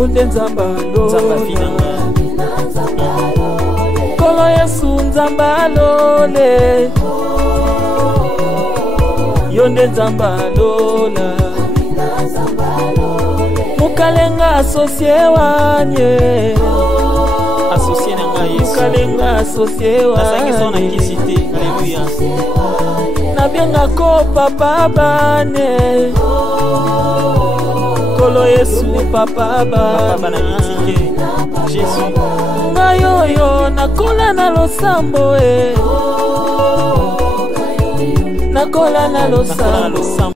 Yonde Nzambalole Kolo Yesu Nzambalole Yonde Nzambalola Mukalenga associé wanye Associé nanga Yesu Mukalenga associé wanye Nasangi sona kisite Alléluia Nabienga ko papa bane Kolo Yesu papa bana mitike Jésus Ngayoyo nakola na losambo Nakola na losambo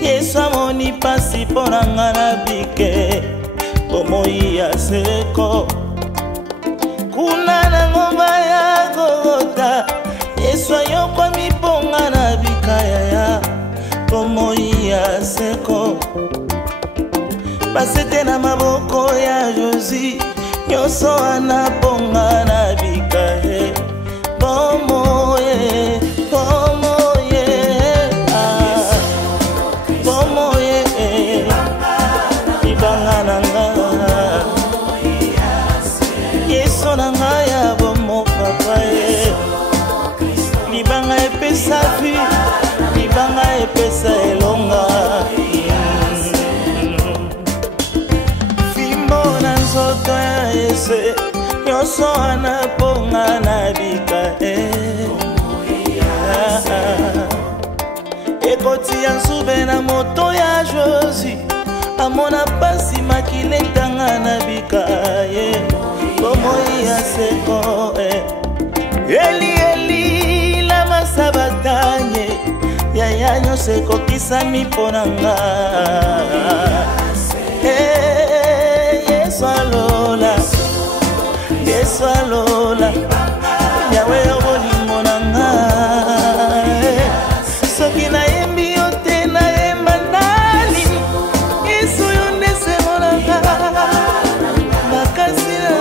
Yesu amoni pasi ponanga na bike bomoi ya seko kuna na ngomba ya Golgotha Yesu ayokwa miponga na bikaya ya bomoi ya seko pasete na maboko ya Josi nyonso anaponga na bikaya bomoi sa vie, libanga epesa elonga Fimbo na nzoto ya ese Nyoso anaponga na bika Ekoti ya nsube na moto ya Josi Amona pasi makiletanga na bika Bomoi ya seko Eli sabatanye ya yanyo seko kisami ponanga Yesu alola yawe obolingo nanga soki na yembi yote na yemba nani Yesu yonde semonanga makasi na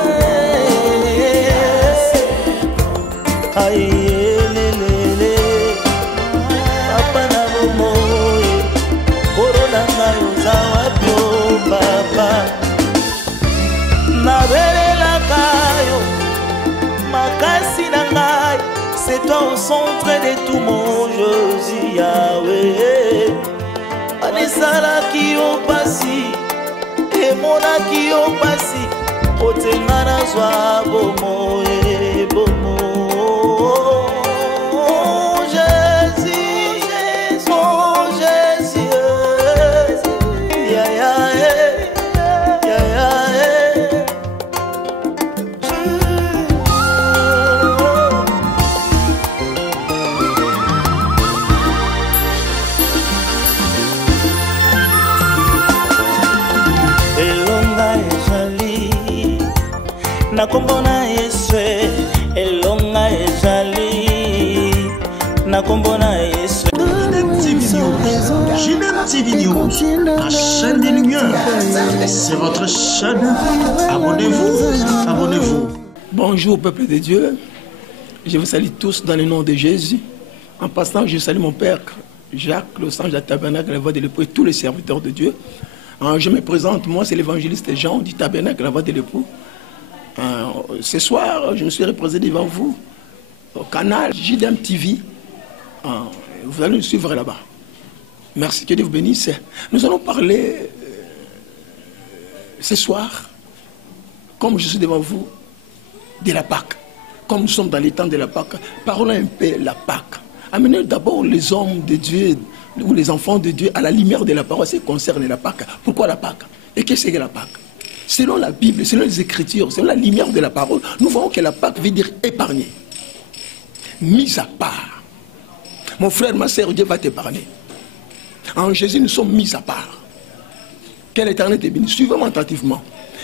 c'est toi au centre de tout mon Jésus Yahweh Anisala ki opasi Emona ki opasi Otengana zwa bomo bomo Nakombona Yesu elonga ezali Nakombona Yesu JDM TV News, la chaîne des lumières. C'est votre chaîne. Abonnez-vous. Bonjour peuple de Dieu. Je vous salue tous dans le nom de Jésus. En passant, je salue mon père Jacques, le sang de la tabernacle, la voix de l'époux et tous les serviteurs de Dieu. Je me présente, moi c'est l'évangéliste Jean du tabernacle, la voix de l'époux. Ce soir, je me suis représenté devant vous au canal JDM TV. Vous allez nous suivre là-bas. Merci, que Dieu vous bénisse. Nous allons parler ce soir, comme je suis devant vous, de la Pâque. Comme nous sommes dans les temps de la Pâque, parlons un peu de la Pâque. Amenez d'abord les hommes de Dieu ou les enfants de Dieu à la lumière de la parole, ce qui concerne la Pâque. Pourquoi la Pâque? Et qu'est-ce que la Pâque? Selon la Bible, selon les Écritures, selon la lumière de la parole, nous voyons que la Pâque veut dire épargner, mise à part, Mon frère, ma sœur, Dieu va te parler. En Jésus, nous sommes mis à part. Quelle éternité bénie. Suivez-moi attentivement.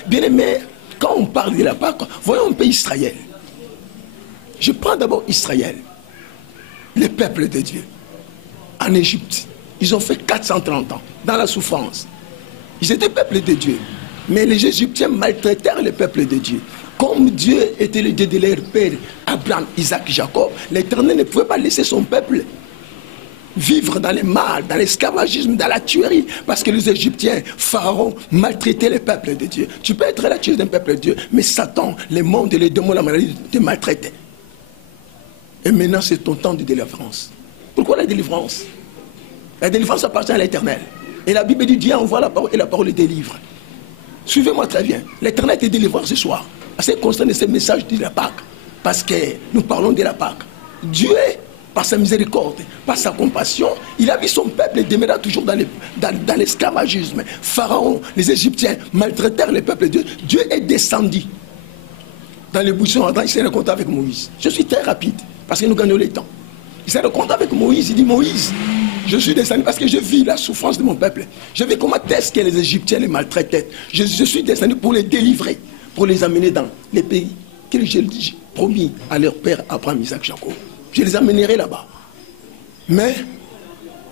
Bien aimé, quand on parle de la Pâque, voyons un peu Israël. Je prends d'abord Israël, le peuple de Dieu. En Égypte, ils ont fait 430 ans dans la souffrance. Ils étaient peuple de Dieu. Mais les Égyptiens maltraitèrent le peuple de Dieu. Comme Dieu était le Dieu de leur père, Abraham, Isaac, Jacob, l'Éternel ne pouvait pas laisser son peuple vivre dans le mal, dans l'esclavagisme, dans la tuerie. Parce que les Égyptiens, Pharaon, maltraitaient le peuple de Dieu. Tu peux être la tuerie d'un peuple de Dieu, mais Satan, les mondes et les démons, la maladie, te maltraitaient. Et maintenant, c'est ton temps de délivrance. Pourquoi la délivrance? La délivrance appartient à l'Éternel. Et la Bible dit, Dieu envoie la parole et la parole délivre. Suivez-moi très bien. L'Éternel te délivre ce soir. C'est constant de ce message de la Pâque. Parce que nous parlons de la Pâque. Dieu, par sa miséricorde, par sa compassion, il a vu son peuple demeurer toujours dans l'esclavagisme. Pharaon, les Égyptiens maltraitèrent le peuple de Dieu. Dieu est descendu dans les buissons ardents. Il s'est rencontré avec Moïse. Je suis très rapide parce que nous gagnons le temps. Il s'est rencontré avec Moïse. Il dit, Moïse, je suis descendu parce que je vis la souffrance de mon peuple. Je vis comment est-ce que les Égyptiens les maltraitaient. Je suis descendu pour les délivrer, pour les amener dans les pays que j'ai promis à leur père Abraham, Isaac, Jacob. Je les amènerai là-bas. Mais,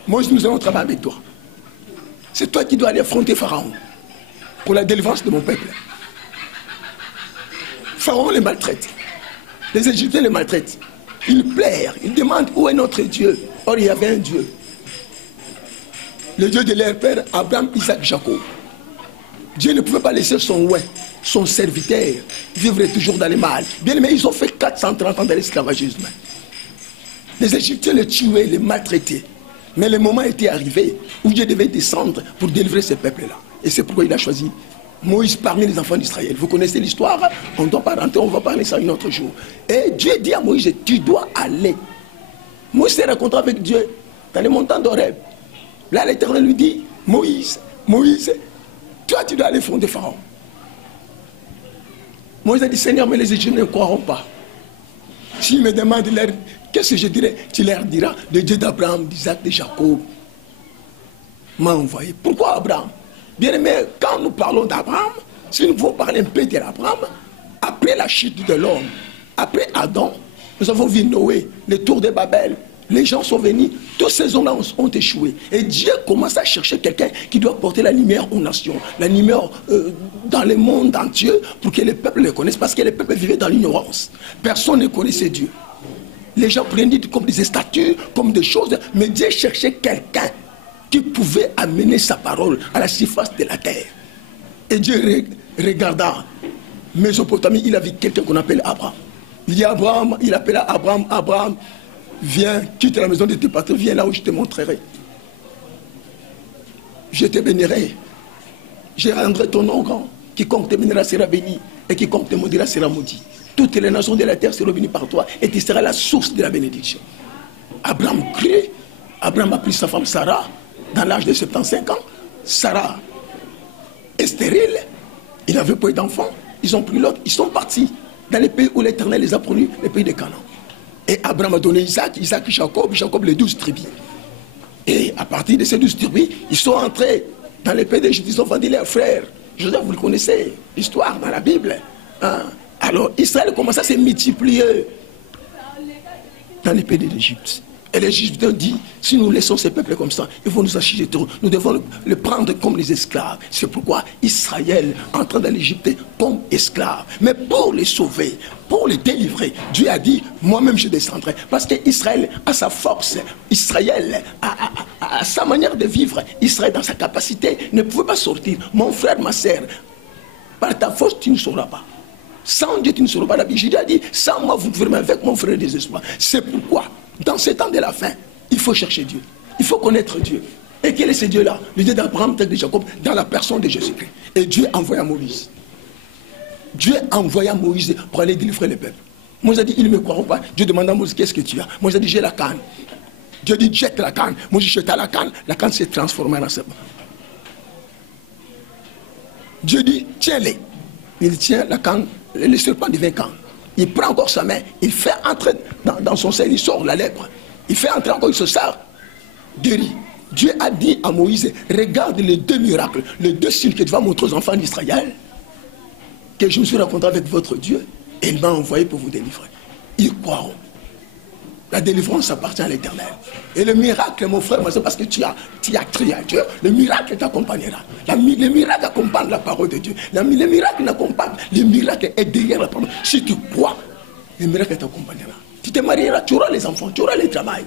Moïse, nous allons travailler avec toi. C'est toi qui dois aller affronter Pharaon pour la délivrance de mon peuple. Pharaon les maltraite. Les Égyptiens les maltraitent. Ils pleurent, ils demandent où est notre Dieu. Or, il y avait un Dieu. Le Dieu de leur père, Abraham, Isaac, Jacob. Dieu ne pouvait pas laisser son serviteur, vivre toujours dans le mal. Bien aimé, ils ont fait 430 ans dans l'esclavagisme. Les Égyptiens les tuaient, les maltraitaient. Mais le moment était arrivé où Dieu devait descendre pour délivrer ce peuple-là. Et c'est pourquoi il a choisi Moïse parmi les enfants d'Israël. Vous connaissez l'histoire, on ne doit pas rentrer, on va parler ça un autre jour. Et Dieu dit à Moïse, tu dois aller. Moïse s'est rencontré avec Dieu dans les montagnes d'Horeb. Là, l'Éternel lui dit, Moïse, toi tu dois aller fonder Pharaon. Moïse a dit, Seigneur, mais les Égyptiens ne croiront pas. S'ils me demandent, qu'est-ce que je dirais? Tu leur diras, le Dieu d'Abraham, d'Isaac, de Jacob m'a envoyé. Pourquoi Abraham? Bien aimé, quand nous parlons d'Abraham, si nous pouvons parler un peu d'Abraham, après la chute de l'homme, après Adam, nous avons vu Noé, le tour de Babel, les gens sont venus, tous ces hommes-là ont échoué. Et Dieu commence à chercher quelqu'un qui doit porter la lumière aux nations, la lumière dans le monde entier pour que les peuples le connaissent, parce que les peuples vivaient dans l'ignorance. Personne ne connaissait Dieu. Les gens prenaient comme des statues, comme des choses, mais Dieu cherchait quelqu'un qui pouvait amener sa parole à la surface de la terre. Et Dieu regarda Mésopotamie, il a vu quelqu'un qu'on appelle Abraham. Il dit Abraham, il appela Abraham, Abraham, viens, quitte la maison de tes patrons, viens là où je te montrerai. Je te bénirai. Je rendrai ton nom grand. Quiconque te bénira sera béni, et quiconque te maudira sera maudit. Toutes les nations de la terre seront bénies par toi, et tu seras la source de la bénédiction. Abraham crut. Abraham a pris sa femme Sarah, dans l'âge de 75 ans. Sarah est stérile. Il n'avait pas d'enfants. Ils ont pris l'autre. Ils sont partis dans les pays où l'Éternel les a promis, les pays de Canaan. Et Abraham a donné Isaac, Isaac Jacob, Jacob les 12 tribus. Et à partir de ces 12 tribus, ils sont entrés dans les pays d'Égypte. Ils ont vendu leurs frères. Joseph, vous le connaissez, l'histoire dans la Bible. Hein? Alors Israël commence à se multiplier dans les pays d'Égypte. Et l'Égypte dit, si nous laissons ces peuples comme ça, ils vont nous acheter trop. Nous devons le prendre comme les esclaves. C'est pourquoi Israël entre dans l'Égypte comme esclave. Mais pour les sauver, pour les délivrer, Dieu a dit, moi-même je descendrai. Parce qu'Israël a sa force, Israël a sa manière de vivre. Israël dans sa capacité ne pouvait pas sortir. Mon frère, ma sœur, par ta force tu ne sauras pas. Sans Dieu tu ne sauras pas. La Bible a dit, sans moi vous ne pouvez avec mon frère des espoirs. C'est pourquoi dans ces temps de la fin, il faut chercher Dieu. Il faut connaître Dieu. Et quel est ce Dieu-là? Le Dieu d'Abraham, de Jacob, dans la personne de Jésus-Christ. Et Dieu envoya Moïse. Dieu envoya Moïse pour aller délivrer le peuple. Moïse a dit, ils ne me croiront pas. Dieu demanda à Moïse, qu'est-ce que tu as? Moïse a dit, j'ai la canne. Dieu dit, jette la canne. Moïse jeta la canne s'est transformée en serpent. Dieu dit, tiens-les. Il tient la canne, le serpent devient canne. Il prend encore sa main, il fait entrer dans son sein, il sort la lèpre. Il fait entrer encore, il se sert de riz. Dieu a dit à Moïse, regarde les 2 miracles, les 2 signes que tu vas montrer aux enfants d'Israël, que je me suis rencontré avec votre Dieu, et il m'a envoyé pour vous délivrer. Ils croiront. La délivrance appartient à l'Éternel. Et le miracle, mon frère, c'est parce que tu as crié à Dieu. Le miracle t'accompagnera. Le miracle accompagne la parole de Dieu. Le miracle n'accompagne. Le miracle est derrière la parole. Si tu crois, le miracle t'accompagnera. Tu te marieras, tu auras les enfants, tu auras le travail.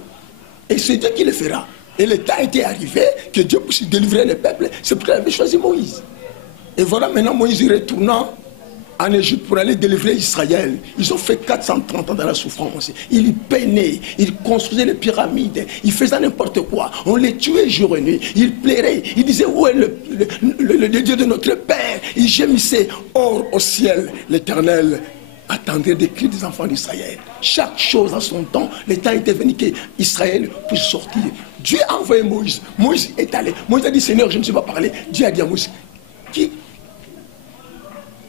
Et c'est Dieu qui le fera. Et le temps était arrivé que Dieu puisse délivrer le peuple. C'est pourquoi il avait choisi Moïse. Et voilà maintenant Moïse retournant en Égypte pour aller délivrer Israël. Ils ont fait 430 ans dans la souffrance. Ils peinaient, ils construisaient les pyramides, ils faisaient n'importe quoi. On les tuait jour et nuit. Ils pleuraient, ils disaient où est le Dieu de notre Père. Ils gémissaient. Or au ciel, l'Éternel attendait des cris des enfants d'Israël. Chaque chose en son temps, le temps était venu qu'Israël puisse sortir. Dieu a envoyé Moïse. Moïse est allé. Moïse a dit, Seigneur, je ne sais pas parler. Dieu a dit à Moïse, qui?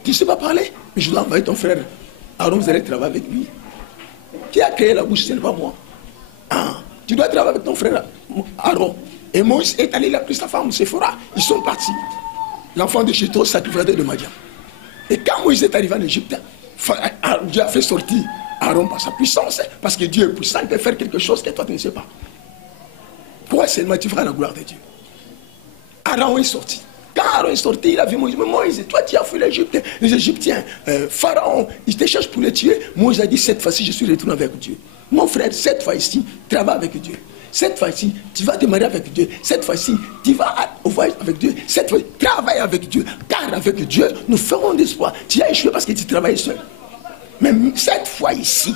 Tu ne sais pas parler, mais je dois envoyer ton frère. Aaron, vous allez travailler avec lui. Qui a créé la bouche, ce n'est pas moi. Ah, tu dois travailler avec ton frère Aaron. Et Moïse est allé, il a pris sa femme, Séphora. Ils sont partis. L'enfant de Jétro, sacrificateur de Madian. Et quand Moïse est arrivé en Égypte, Dieu a fait sortir Aaron par sa puissance. Parce que Dieu est puissant, il peut faire quelque chose que toi tu ne sais pas. Pourquoi seulement tu feras la gloire de Dieu? Aaron est sorti. Quand Aaron est sorti, il a vu Moïse. Mais Moïse, toi tu as fui l'Égypte. Les Égyptiens, Pharaon, ils te cherchent pour les tuer. Moïse a dit, cette fois-ci, je suis retourné avec Dieu. Mon frère, cette fois-ci, travaille avec Dieu. Cette fois-ci, tu vas te marier avec Dieu. Cette fois-ci, tu vas au voyage avec Dieu. Cette fois-ci, travaille avec Dieu. Car avec Dieu, nous ferons d'espoir. Tu as échoué parce que tu travailles seul. Mais cette fois ici,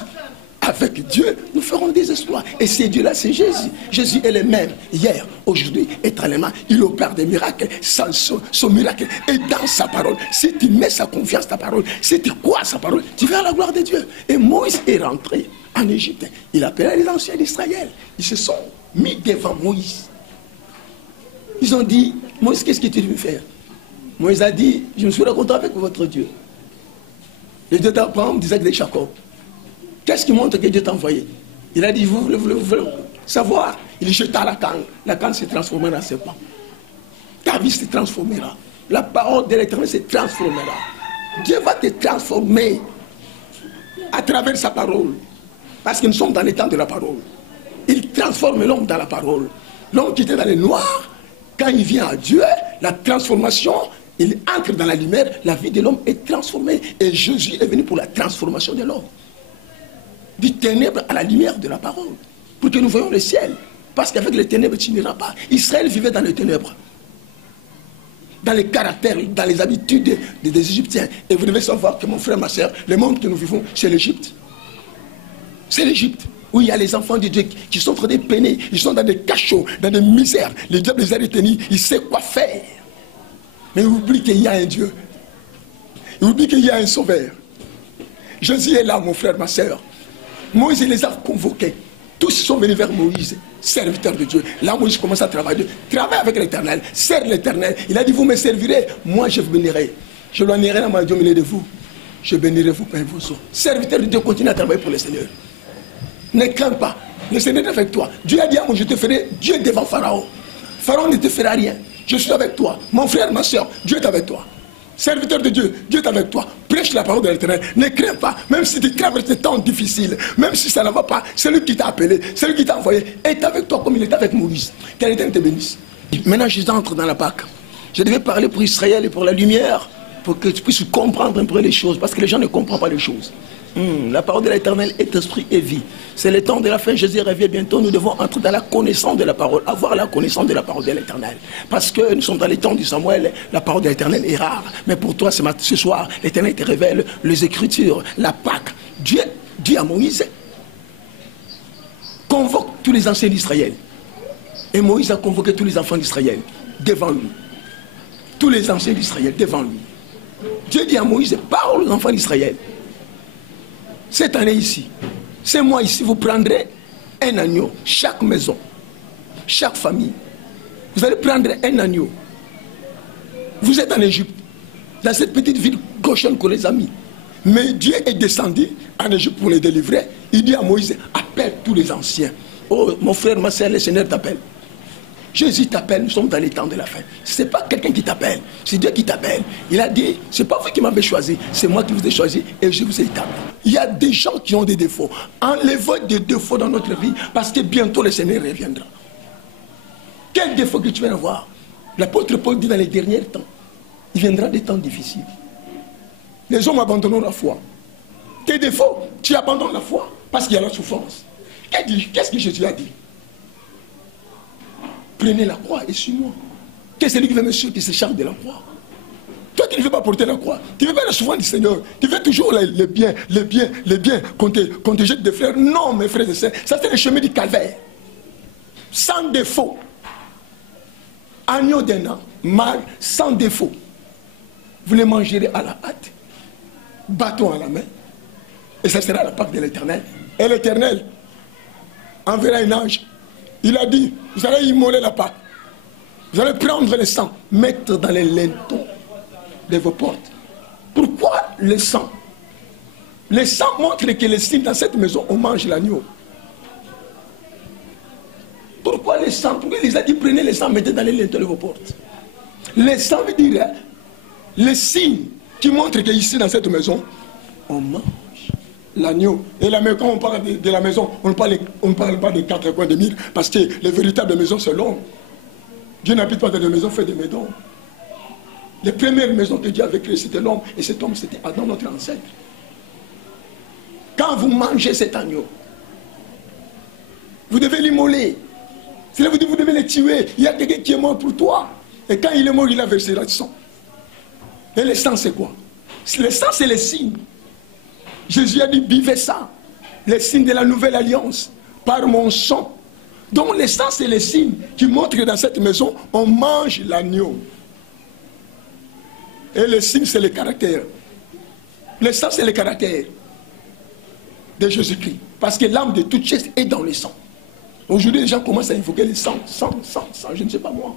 avec Dieu, nous ferons des espoirs. Et ce Dieu-là, c'est Jésus. Jésus est le même hier, aujourd'hui, éternellement. Il opère des miracles. Son miracle est dans sa parole. Si tu mets sa confiance dans ta parole, si tu crois à sa parole, tu verras la gloire de Dieu. Et Moïse est rentré en Égypte. Il appela les anciens d'Israël. Ils se sont mis devant Moïse. Ils ont dit, Moïse, qu'est-ce que tu veux faire? Moïse a dit, je me suis rencontré avec votre Dieu. Le Dieu d'Abraham, d'Isaac et de Jacob. Qu'est-ce qui montre que Dieu t'a envoyé? Il a dit, vous voulez savoir? Il jeta la canne. La canne s'est transformée en serpent. Ta vie se transformera. La parole de l'Éternel se transformera. Dieu va te transformer à travers sa parole. Parce que nous sommes dans les temps de la parole. Il transforme l'homme dans la parole. L'homme qui était dans le noir, quand il vient à Dieu, la transformation, il entre dans la lumière, la vie de l'homme est transformée. Et Jésus est venu pour la transformation de l'homme. Du ténèbre à la lumière de la parole. Pour que nous voyions le ciel. Parce qu'avec les ténèbres, tu n'iras pas. Israël vivait dans les ténèbres. Dans les caractères, dans les habitudes des Égyptiens. Et vous devez savoir que mon frère, ma soeur, le monde que nous vivons, c'est l'Égypte. C'est l'Égypte. Où il y a les enfants de Dieu qui sont en train de peiner. Ils sont dans des cachots, dans des misères. Le diable les a retenus. Il sait quoi faire. Mais il oublie qu'il y a un Dieu. Il oublie qu'il y a un sauveur. Jésus est là, mon frère, ma soeur. Moïse les a convoqués. Tous sont venus vers Moïse, serviteur de Dieu. Là, Moïse commence à travailler. Travaille avec l'Éternel. Serre l'Éternel. Il a dit, vous me servirez. Moi, je vous bénirai. Je loignerai la main Dieu au milieu de vous. Je bénirai vous par vos os. Serviteur de Dieu, continue à travailler pour le Seigneur. Ne crains pas. Le Seigneur est avec toi. Dieu a dit à moi, je te ferai Dieu devant Pharaon. Pharaon ne te fera rien. Je suis avec toi. Mon frère, ma soeur, Dieu est avec toi. Serviteur de Dieu, Dieu est avec toi. Prêche la parole de l'Éternel. Ne crains pas. Même si tu traverses des temps difficiles, même si ça ne va pas, celui qui t'a appelé, celui qui t'a envoyé, est avec toi comme il est avec Moïse. Que l'Éternel te bénisse. Maintenant, je entre dans la Pâque. Je devais parler pour Israël et pour la lumière, pour que tu puisses comprendre un peu les choses, parce que les gens ne comprennent pas les choses. La parole de l'Éternel est esprit et vie. C'est le temps de la fin, Jésus revient bientôt. Nous devons entrer dans la connaissance de la parole, avoir la connaissance de la parole de l'Éternel. Parce que nous sommes dans les temps du Samuel, la parole de l'Éternel est rare. Mais pour toi, ce soir, l'Éternel te révèle les Écritures, la Pâque. Dieu dit à Moïse, convoque tous les anciens d'Israël. Et Moïse a convoqué tous les enfants d'Israël devant lui. Tous les anciens d'Israël devant lui. Dieu dit à Moïse, parle aux enfants d'Israël. Cette année ici, c'est moi ici, vous prendrez un agneau, chaque maison, chaque famille. Vous allez prendre un agneau. Vous êtes en Égypte, dans cette petite ville Goshen qu'on les a mis. Mais Dieu est descendu en Égypte pour les délivrer. Il dit à Moïse, appelle tous les anciens. Oh, mon frère, ma soeur, le Seigneur t'appelle. Jésus t'appelle, nous sommes dans les temps de la fin. Ce n'est pas quelqu'un qui t'appelle, c'est Dieu qui t'appelle. Il a dit, ce n'est pas vous qui m'avez choisi, c'est moi qui vous ai choisi et je vous ai établi. Il y a des gens qui ont des défauts. Enlevez des défauts dans notre vie parce que bientôt le Seigneur reviendra. Quel défaut que tu viens avoir? L'apôtre Paul dit dans les derniers temps, il viendra des temps difficiles. Les hommes abandonneront la foi. Tes défauts, tu abandonnes la foi parce qu'il y a la souffrance. Qu'est-ce que Jésus a dit? Prenez la croix et suis-moi. Qu'est-ce que celui qui veut me suivre qui se charge de la croix? Toi qui ne veux pas porter la croix, tu ne veux pas la souffrance du Seigneur, tu veux toujours les biens, qu'on te jette des fleurs. Non, mes frères et sœurs, ça c'est le chemin du calvaire. Sans défaut. Agneau d'un an, mâle, sans défaut. Vous les mangerez à la hâte, bâton à la main, et ça sera la Pâque de l'Éternel. Et l'Éternel enverra un ange. Il a dit, vous allez immoler la Pâque. Vous allez prendre le sang, mettre dans les lintons de vos portes. Pourquoi le sang? Le sang montre que les signes dans cette maison, on mange l'agneau. Pourquoi le sang? Pourquoi il les a dit, prenez le sang, mettez dans les lintons de vos portes. Le sang veut dire, les signes qui montrent qu'ici dans cette maison, on mange l'agneau. Et là, quand on parle de la maison, on ne parle pas de 4 coins de mille, parce que les véritables maisons, c'est l'homme. Dieu n'habite pas dans des maisons faites de maisons. Les premières maisons que Dieu avait créées, c'était l'homme, et cet homme, c'était Adam, notre ancêtre. Quand vous mangez cet agneau, vous devez l'immoler. Cela veut dire que vous devez le tuer. Il y a quelqu'un qui est mort pour toi. Et quand il est mort, il a versé le sang. Et le sang, c'est quoi? Le sang, c'est les signes. Jésus a dit, buvez ça. Les signes de la nouvelle alliance. Par mon sang. Donc, le sang, c'est les signes qui montrent que dans cette maison, on mange l'agneau. Et les signes, c'est le caractère. Le sang, c'est le caractère de Jésus-Christ. Parce que l'âme de toute chair est dans le sang. Aujourd'hui, les gens commencent à invoquer le sang, sang, je ne sais pas moi.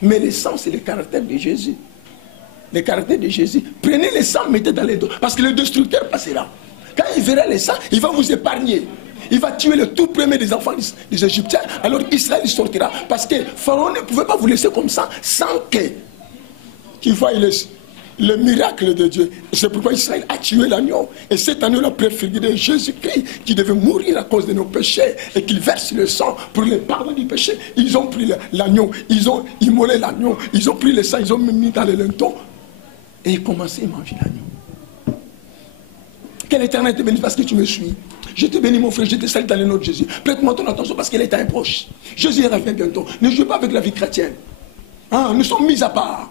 Mais le sang, c'est le caractère de Jésus. Le caractère de Jésus. Prenez le sang, mettez dans les dos. Parce que le destructeur passera. Quand il verra le sang, il va vous épargner. Il va tuer le tout premier des enfants des Égyptiens. Alors Israël sortira. Parce que Pharaon ne pouvait pas vous laisser comme ça sans qu'il voie le miracle de Dieu. C'est pourquoi Israël a tué l'agneau. Et cet agneau-là préfigurait Jésus-Christ qui devait mourir à cause de nos péchés et qu'il verse le sang pour le pardon du péché. Ils ont pris l'agneau, ils ont immolé l'agneau, ils ont pris le sang, ils ont mis dans les lintons et ils commençaient à manger l'agneau. Que l'Éternel te bénisse parce que tu me suis. Je te bénis mon frère, je te salue dans le nom de Jésus. Prête-moi ton attention parce qu'il est un proche. Jésus revient bientôt. Ne jouez pas avec la vie chrétienne. Hein, nous sommes mis à part.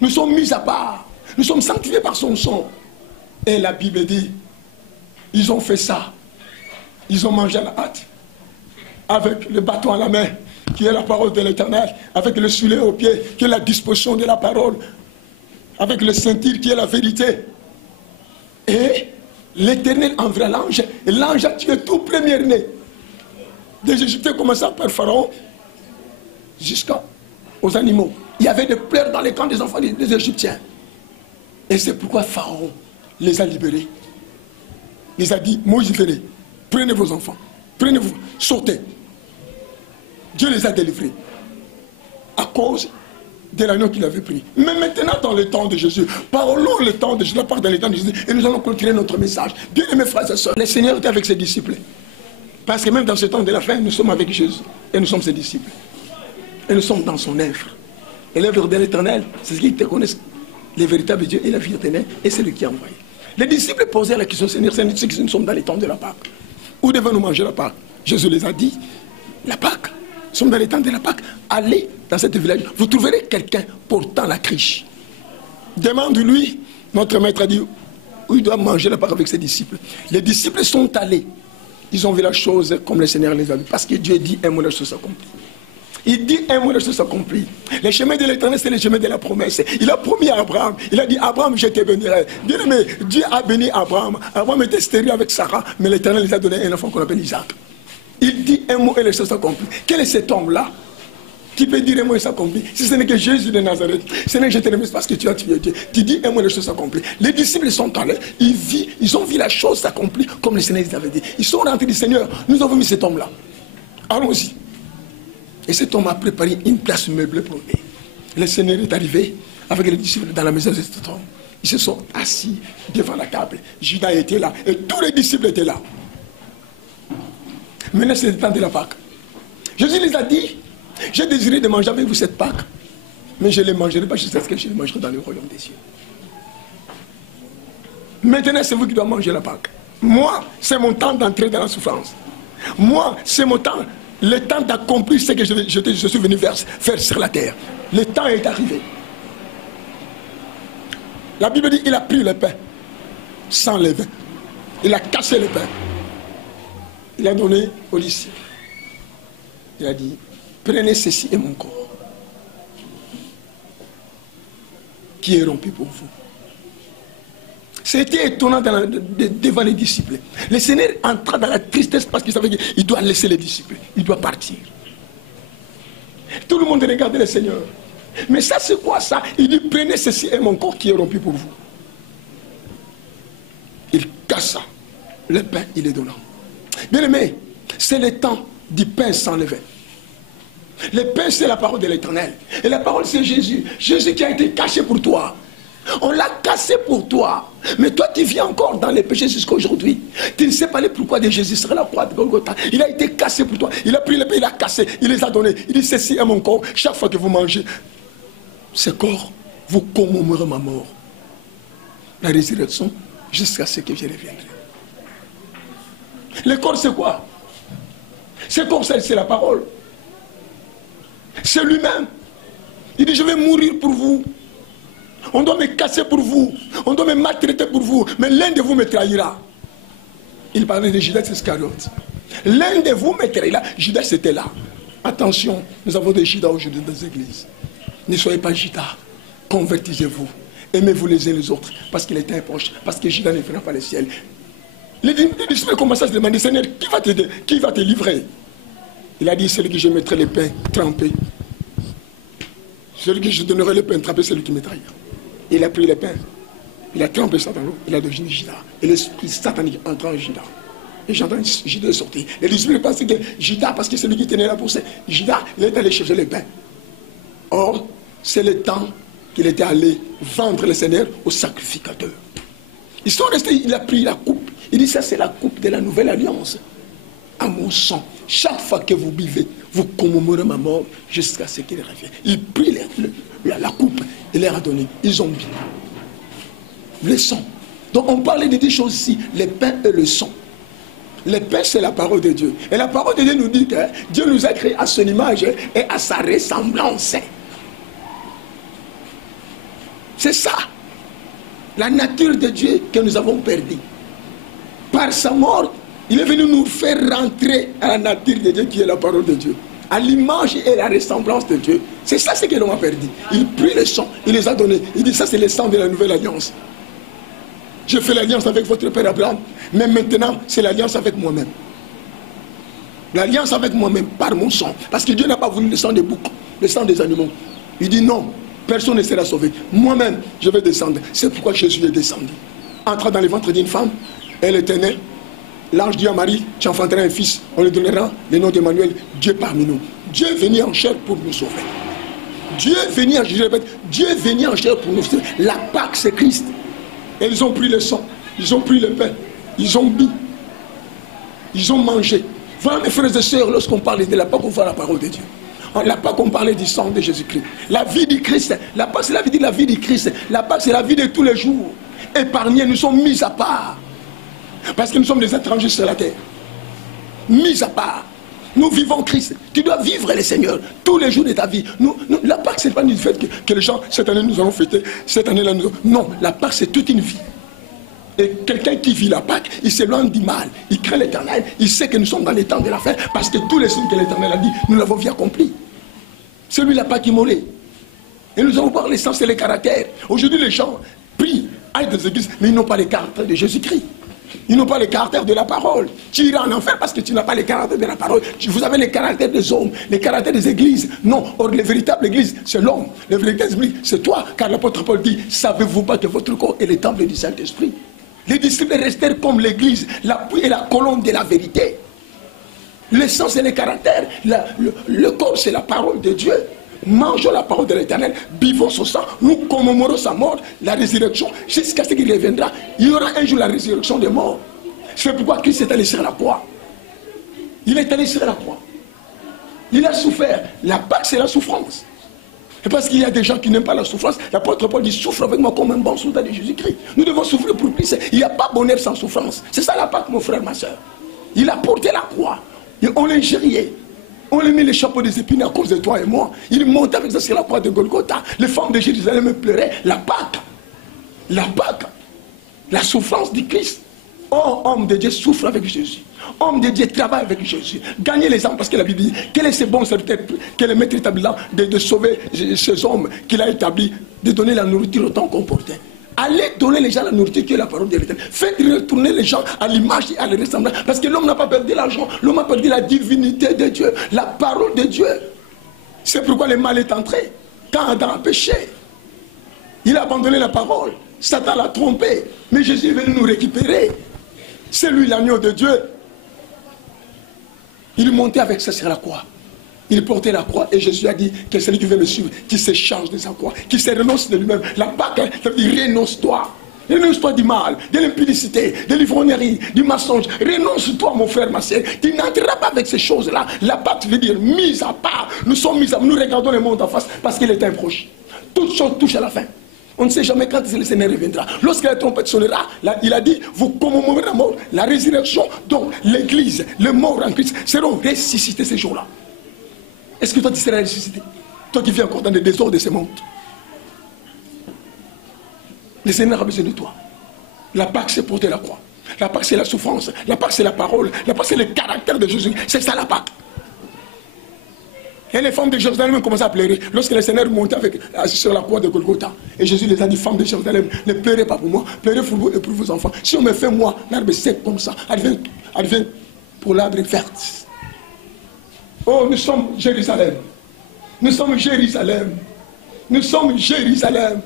Nous sommes mis à part. Nous sommes sanctifiés par son sang. Et la Bible dit, ils ont fait ça. Ils ont mangé à la hâte. Avec le bâton à la main, qui est la parole de l'Éternel. Avec le soulier au pied, qui est la disposition de la parole. Avec le ceinture, qui est la vérité. Et l'Éternel enverra l'ange. Et l'ange a tué tout premier-né. Des Égyptiens, commençant par Pharaon, jusqu'aux animaux. Il y avait des pleurs dans les camps des enfants des Égyptiens. Et c'est pourquoi Pharaon les a libérés. Il les a dit, Moïse, venez, prenez vos enfants, prenez-vous, sautez. Dieu les a délivrés à cause de l'agneau qu'il avait pris. Mais maintenant, dans le temps de Jésus, parlons le temps de Jésus, la part dans le temps de Jésus, et nous allons continuer notre message. Bien aimés frères et sœurs, le Seigneur était avec ses disciples. Parce que même dans ce temps de la fin, nous sommes avec Jésus, et nous sommes ses disciples. Et nous sommes dans son œuvre. Et l'œuvre de l'Éternel, c'est ce qui te connaissent. Les véritables dieux et la vie éternelle, et c'est lui qui a envoyé. Les disciples posaient la question, Seigneur, nous sommes dans les temps de la Pâque. Où devons-nous manger la Pâque? Jésus les a dit, la Pâque. Nous sommes dans les temps de la Pâque. Allez dans cet village, vous trouverez quelqu'un portant la criche. Demande-lui, notre maître a dit, où il doit manger la Pâque avec ses disciples. Les disciples sont allés. Ils ont vu la chose comme le Seigneur les a vus. Parce que Dieu dit, un mot de chose accomplie. Il dit un mot de choses accompli. Le chemin de l'Éternel, c'est le chemin de la promesse. Il a promis à Abraham. Il a dit, Abraham, je te bénirai. Bien aimé, Dieu a béni Abraham. Abraham était stérile avec Sarah, mais l'Éternel les a donné un enfant qu'on appelle Isaac. Il dit un mot et les choses s'accomplissent. Quel est cet homme-là qui peut dire un mot et s'accomplit? Si ce n'est que Jésus de Nazareth, ce n'est que je te remercie parce que tu as tué Dieu. Tu dis un mot et les choses s'accomplissent. Les disciples sont allés, ils ont vu la chose s'accomplir comme le Seigneur les avait dit. Ils sont rentrés du Seigneur. Nous avons mis cet homme-là. Allons-y. Et cet homme a préparé une place meublée pour lui. Le Seigneur est arrivé avec les disciples dans la maison de cet homme. Ils se sont assis devant la table. Judas était là et tous les disciples étaient là. Maintenant, c'est le temps de la Pâque. Jésus les a dit, j'ai désiré de manger avec vous cette Pâque, mais je ne les mangerai pas jusqu'à ce que je les mangerai dans le royaume des cieux. Maintenant, c'est vous qui doivez manger la Pâque. Moi, c'est mon temps d'entrer dans la souffrance. Moi, c'est mon temps, le temps d'accomplir ce que je suis venu faire sur la terre. Le temps est arrivé. La Bible dit, il a pris le pain sans levain. Il a cassé le pain. Il a donné aux disciples. Il a dit, prenez ceci et mon corps, qui est rompu pour vous. C'était étonnant devant les disciples. Le Seigneur entra dans la tristesse parce qu'il savait qu'il doit laisser les disciples. Il doit partir. Tout le monde regardait le Seigneur. Mais ça, c'est quoi ça? Il dit, prenez ceci et mon corps qui est rompu pour vous. Il cassa le pain, il est donnant. Bien aimé, c'est le temps du pain sans levain. Le pain, c'est la parole de l'Éternel. Et la parole, c'est Jésus. Jésus qui a été caché pour toi. On l'a cassé pour toi. Mais toi, tu vis encore dans les péchés jusqu'à aujourd'hui. Tu ne sais pas pourquoi de Jésus sur la croix de Golgotha. Il a été cassé pour toi. Il a pris le pain, il a cassé. Il les a donnés. Il dit, ceci est mon corps. Chaque fois que vous mangez ce corps, vous commmémorez ma mort. La résurrection, jusqu'à ce que je reviendrai. Le corps, c'est quoi? Ce corps, c'est la parole. C'est lui-même. Il dit, je vais mourir pour vous. On doit me casser pour vous. On doit me maltraiter pour vous. Mais l'un de vous me trahira. Il parlait de Judas Iscariote. L'un de vous me trahira. Judas était là. Attention, nous avons des Judas aujourd'hui dans les églises. Ne soyez pas Judas. Convertissez-vous. Aimez-vous les uns les autres. Parce qu'il est un proche. Parce que Judas ne fera pas le ciel. Les disciples commencent à se demander, Seigneur, qui va te livrer? Il a dit, celui que je mettrai le pain trempé. Celui que je donnerai le pain trempé, c'est lui qui me trahira. Il a pris le pain. Il a trempé ça dans l'eau. Il a devenu Judas. Et l'esprit satanique entre en Judas. Et j'entends Judas sortir. Les disciples pensent que Judas, parce que c'est lui qui tenait la bourse, Judas, il est allé chercher le pain. Or, c'est le temps qu'il était allé vendre le Seigneur au sacrificateur. Ils sont restés, il a pris la coupe. Il dit, ça c'est la coupe de la nouvelle alliance. À mon sang, chaque fois que vous buvez, vous commémorez ma mort jusqu'à ce qu'il revienne. Il prit la coupe, il leur a donné. Ils ont bu. Le sang. Donc on parlait de deux choses ici, le pain et le sang. Le pain, c'est la parole de Dieu. Et la parole de Dieu nous dit que Dieu nous a créés à son image et à sa ressemblance. C'est ça. La nature de Dieu que nous avons perdue. Par sa mort, il est venu nous faire rentrer à la nature de Dieu qui est la parole de Dieu. À l'image et la ressemblance de Dieu. C'est ça ce que l'homme a perdu. Il prit le sang, il les a donnés. Il dit, ça c'est le sang de la nouvelle alliance. Je fais l'alliance avec votre père Abraham, mais maintenant c'est l'alliance avec moi-même. L'alliance avec moi-même par mon sang. Parce que Dieu n'a pas voulu le sang des boucs, le sang des animaux. Il dit non, personne ne sera sauvé. Moi-même, je vais descendre. C'est pourquoi Jésus est descendu. Entra dans le ventre d'une femme, elle était née. L'ange dit à Marie, tu enfanteras un fils, on lui donnera le nom d'Emmanuel, Dieu parmi nous. Dieu est venu en chair pour nous sauver. Dieu est venu en chair, je répète, Dieu est venu en chair pour nous sauver. La Pâque, c'est Christ. Et ils ont pris le sang, ils ont pris le pain, ils ont bu, ils ont mangé. Voilà mes frères et sœurs, lorsqu'on parle de la Pâque, on voit la parole de Dieu. La Pâque, on parlait du sang de Jésus-Christ. La vie du Christ, la Pâque, c'est la vie du Christ. La Pâque, c'est la vie de tous les jours. Épargnés, nous sommes mis à part. Parce que nous sommes des étrangers sur la terre. Mis à part. Nous vivons Christ. Tu dois vivre le Seigneur tous les jours de ta vie. La Pâque, ce n'est pas du fait que les gens, cette année nous allons fêter, cette année-là nous allons... Non, la Pâque, c'est toute une vie. Et quelqu'un qui vit la Pâque, il s'éloigne du mal. Il craint l'Éternel. Il sait que nous sommes dans les temps de la fin. Parce que tous les signes que l'Éternel a dit, nous l'avons vu accompli. C'est lui la Pâque immolée. Et nous allons voir l'essence et les caractères. Aujourd'hui, les gens prient, aillent des églises, mais ils n'ont pas les caractères de Jésus-Christ. Ils n'ont pas le caractère de la parole. Tu iras en enfer parce que tu n'as pas le caractère de la parole. Vous avez le caractère des hommes, le caractère des églises. Non, or les véritables églises, c'est l'homme. Les véritables églises, c'est toi. Car l'apôtre Paul dit, savez-vous pas que votre corps est le temple du Saint-Esprit? Les disciples restèrent comme l'église, l'appui et la colonne de la vérité. L'essence, c'est le caractère. Le corps, c'est la parole de Dieu. Mangeons la parole de l'Éternel, buvons son sang, nous commémorons sa mort, la résurrection, jusqu'à ce qu'il reviendra. Il y aura un jour la résurrection des morts. C'est pourquoi Christ est allé sur la croix. Il est allé sur la croix. Il a souffert. La Pâque, c'est la souffrance. Et parce qu'il y a des gens qui n'aiment pas la souffrance, l'apôtre Paul dit, souffre avec moi comme un bon soldat de Jésus-Christ. Nous devons souffrir pour Christ. Il n'y a pas bonheur sans souffrance. C'est ça la Pâque, mon frère, ma soeur. Il a porté la croix. Et on l'a ingérié. On lui mit le chapeau des épines à cause de toi et moi. Il montait avec ça sur la croix de Golgotha. Les femmes de Jérusalem pleuraient. La Pâque. La Pâque. La souffrance du Christ. Oh, homme de Dieu, souffre avec Jésus. Homme de Dieu, travaille avec Jésus. Gagnez les âmes, parce que la Bible dit, quel est ce bon serviteur, quel est le maître établi là, de sauver ces hommes qu'il a établis, de donner la nourriture au temps qu'on portait. Allez donner les gens la nourriture qui est la parole de l'Éternel. Faites retourner les gens à l'image et à la ressemblance. Parce que l'homme n'a pas perdu l'argent, l'homme a perdu la divinité de Dieu, la parole de Dieu. C'est pourquoi le mal est entré. Quand Adam a péché, il a abandonné la parole. Satan l'a trompé. Mais Jésus est venu nous récupérer. C'est lui l'agneau de Dieu. Il est monté avec ça sur la croix. Il portait la croix et Jésus a dit que celui qui veut me suivre, qui se charge de sa croix, qui se renonce de lui-même. La Pâque, ça veut dire renonce-toi. Renonce-toi du mal, de l'impudicité, de l'ivrognerie, du mensonge. Renonce-toi, mon frère, ma soeur. Tu n'entreras pas avec ces choses-là. La Pâque veut dire mise à part. Nous sommes mis à part. Nous regardons le monde en face parce qu'il est un proche. Toute chose touche à la fin. On ne sait jamais quand le Seigneur reviendra. Lorsque la trompette sonnera, il a dit, vous commémorez la mort, la résurrection. Donc l'Église, les morts en Christ seront ressuscités ces jours-là. Est-ce que toi tu seras ressuscité? Toi qui vis encore dans le désordre de ce monde. Le Seigneur a besoin de toi. La Pâque, c'est porter la croix. La Pâque, c'est la souffrance. La Pâque, c'est la parole. La Pâque, c'est le caractère de Jésus. C'est ça la Pâque. Et les femmes de Jérusalem ont commencé à pleurer lorsque le Seigneur montait sur la croix de Golgotha. Et Jésus les a dit, femmes de Jérusalem, ne pleurez pas pour moi, pleurez pour vous et pour vos enfants. Si on me fait moi, l'arbre sec comme ça, elle vient pour l'arbre verte. Oh, nous sommes Jérusalem. Nous sommes Jérusalem. Nous sommes Jérusalem.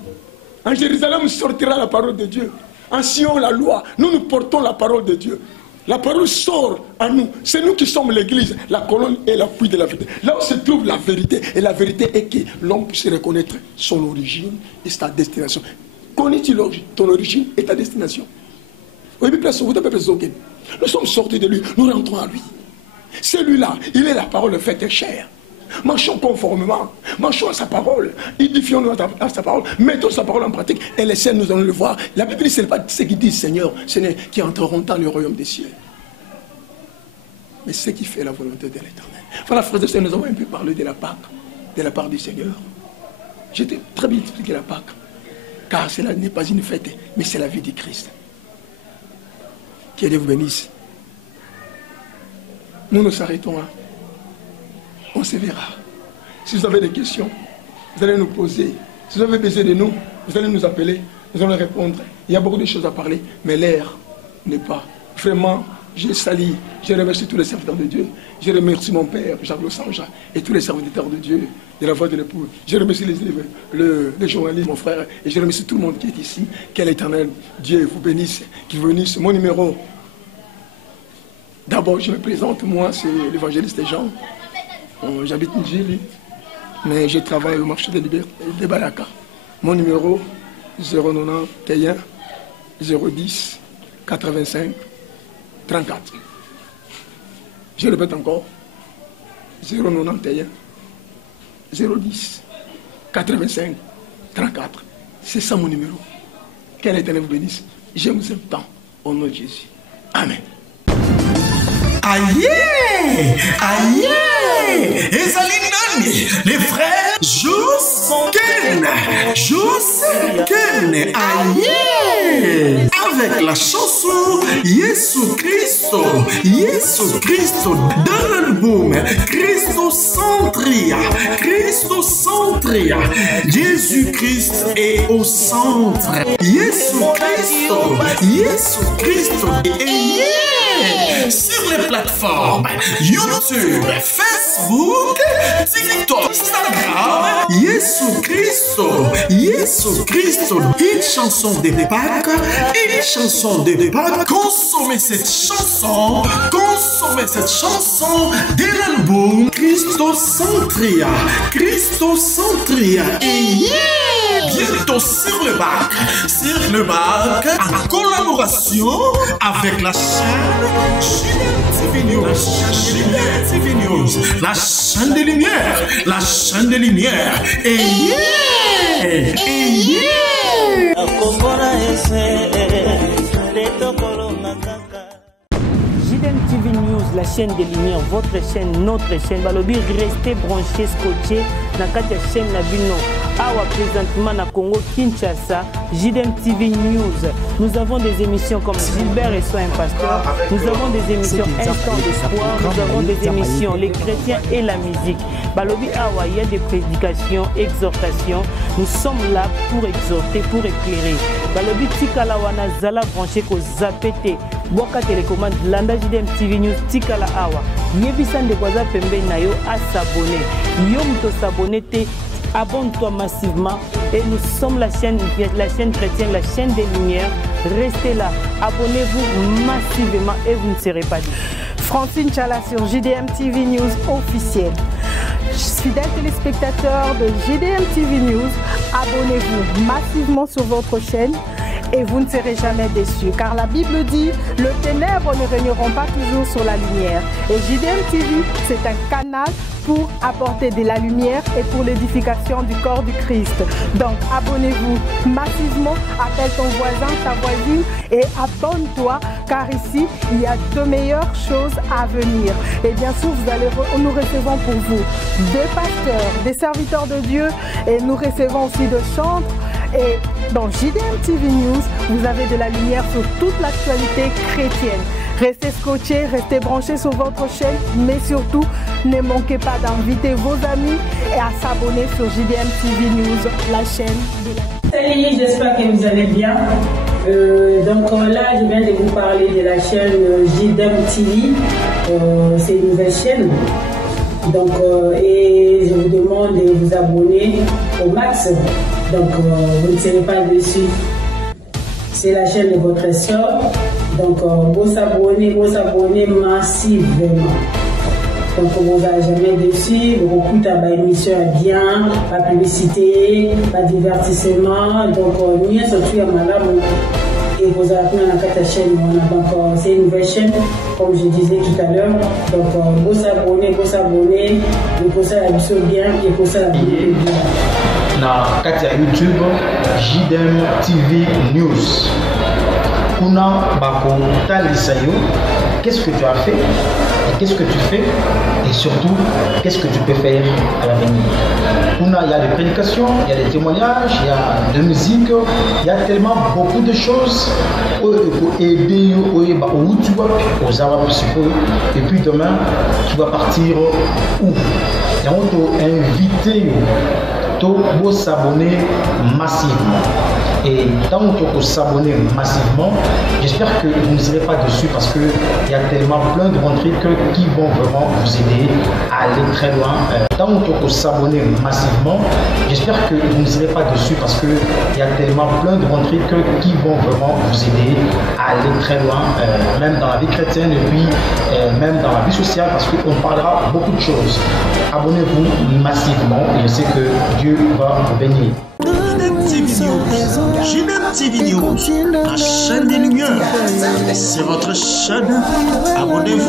En Jérusalem sortira la parole de Dieu. En Sion, la loi. Nous portons la parole de Dieu. La parole sort à nous. C'est nous qui sommes l'église, la colonne et l'appui de la vérité. Là où se trouve la vérité. Et la vérité est que l'homme puisse reconnaître son origine et sa destination. Connais-tu ton origine et ta destination? Nous sommes sortis de lui, nous rentrons à lui. Celui-là, il est la parole faite chair. Marchons conformément, marchons à sa parole, édifions-nous à sa parole, mettons sa parole en pratique et les scènes, nous allons le voir. La Bible, ce n'est pas ce qui dit Seigneur, ce n'est qui entreront dans le royaume des cieux, mais ce qui fait la volonté de l'Éternel. Voilà, frères et sœurs, nous avons un peu parlé de la Pâque, de la part du Seigneur. J'étais très bien expliqué la Pâque, car cela n'est pas une fête, mais c'est la vie du Christ. Que Dieu vous bénisse. Nous nous arrêtons là. On se verra. Si vous avez des questions, vous allez nous poser. Si vous avez besoin de nous, vous allez nous appeler. Nous allons répondre. Il y a beaucoup de choses à parler, mais l'air n'est pas. Vraiment, je salue, je remercie tous les serviteurs de Dieu. Je remercie mon père, Jacques Losanja, et tous les serviteurs de Dieu, de la voix de l'époux. Je remercie les journalistes, mon frère, et je remercie tout le monde qui est ici. Quel éternel Dieu vous bénisse, qu'il vous bénisse. Mon numéro, d'abord, je me présente, moi, c'est l'évangéliste Jean. J'habite Njili, mais je travaille au marché de Balaka. Mon numéro 091 010 85 34. Je répète encore 091 010 85 34. C'est ça mon numéro. Qu'elle Éternel vous bénisse. Je vous aime tant au nom de Jésus. Amen. Aïe! Aïe! Ezali nani? Les frères Jus Ken. Aïe! Avec la chanson Yesu Christo dans l'album Christo Centria. Jésus-Christ est au centre. Yesu Christo. Et sur les plateformes YouTube, Facebook, Facebook, TikTok, Instagram. Yesu Christo. Une chanson de Pâques, une chanson de Pâques. Consommez cette chanson de l'album Christocentria. Et bientôt sur le bac, en collaboration avec la chaîne JDM TV News, la chaîne des lumières, JDM TV News, la chaîne des lumières, votre chaîne, notre chaîne. Balobi, restez branchés, scotchés, dans la chaîne Nabino. Awa présentement na Congo Kinshasa, JDM TV News. Nous avons des émissions comme Gilbert et Soin Pasteur. Nous avons des émissions Instant d'Espoir. Nous avons des émissions Les Chrétiens et la musique. Balobi Awa, il y a des prédications, exhortations. Nous sommes là pour exhorter, pour éclairer. Balobi Tikala Wana Zala branché ko Zapete. Boka télécommande Landa JDM TV News Tikala Awa. Yebisan de Kwaza Pembe Nayo à s'abonner. Yom to s'abonner te. Abonne-toi massivement et nous sommes la chaîne chrétienne, la chaîne des lumières. Restez là, abonnez-vous massivement et vous ne serez pas dit. Francine Chala sur JDM TV News officiel. Fidèles téléspectateurs de JDM TV News, abonnez-vous massivement sur votre chaîne et vous ne serez jamais déçus. Car la Bible dit, le ténèbre ne régneront pas toujours sur la lumière. Et JDM TV, c'est un canal pour apporter de la lumière et pour l'édification du corps du Christ. Donc abonnez-vous massivement, appelle ton voisin, ta voisine et abonne-toi car ici il y a de meilleures choses à venir. Et bien sûr nous recevons pour vous des pasteurs, des serviteurs de Dieu et nous recevons aussi de chantres. Et dans JDM TV News, vous avez de la lumière sur toute l'actualité chrétienne. Restez scotchés, restez branchés sur votre chaîne, mais surtout, ne manquez pas d'inviter vos amis et à s'abonner sur JDM TV News, la chaîne de la... Salut, j'espère que vous allez bien. Donc là, je viens de vous parler de la chaîne JDM TV. C'est une nouvelle chaîne. Donc, et je vous demande de vous abonner au max. Donc, vous ne serez pas déçus. C'est la chaîne de votre soeur. Donc, vous abonnez massivement. Donc, vous n'allez jamais déçu. Vous écoutez ma émission bien, la publicité, le divertissement. Donc, mieux surtout à madame. Et vous avez dans la chaîne. Donc, c'est une nouvelle chaîne, comme je disais tout à l'heure. Donc, vous abonnez, et pour ça, la mission bien, et pour ça, la vidéo bien. Na kati ya YouTube JDM TV News kuna bako talisa yo qu'est-ce que tu as fait et qu'est-ce que tu fais et surtout qu'est-ce que tu peux faire à l'avenir. Il y a des prédications, il y a des témoignages, il y a de musique, il y a tellement beaucoup de choses et puis demain tu vas partir où et on t'a invité pour s'abonner massivement. Et tant que vous s'abonnez massivement, j'espère que vous ne serez pas dessus parce qu'il y a tellement plein de bons trucs qui vont vraiment vous aider à aller très loin. Tant que vous s'abonnez massivement, j'espère que vous ne serez pas dessus parce qu'il y a tellement plein de bons trucs qui vont vraiment vous aider à aller très loin, même dans la vie chrétienne et puis même dans la vie sociale parce qu'on parlera beaucoup de choses. Abonnez-vous massivement et je sais que Dieu va vous bénir. JDM TV News, la chaîne des lumières. C'est votre chaîne. Abonnez-vous.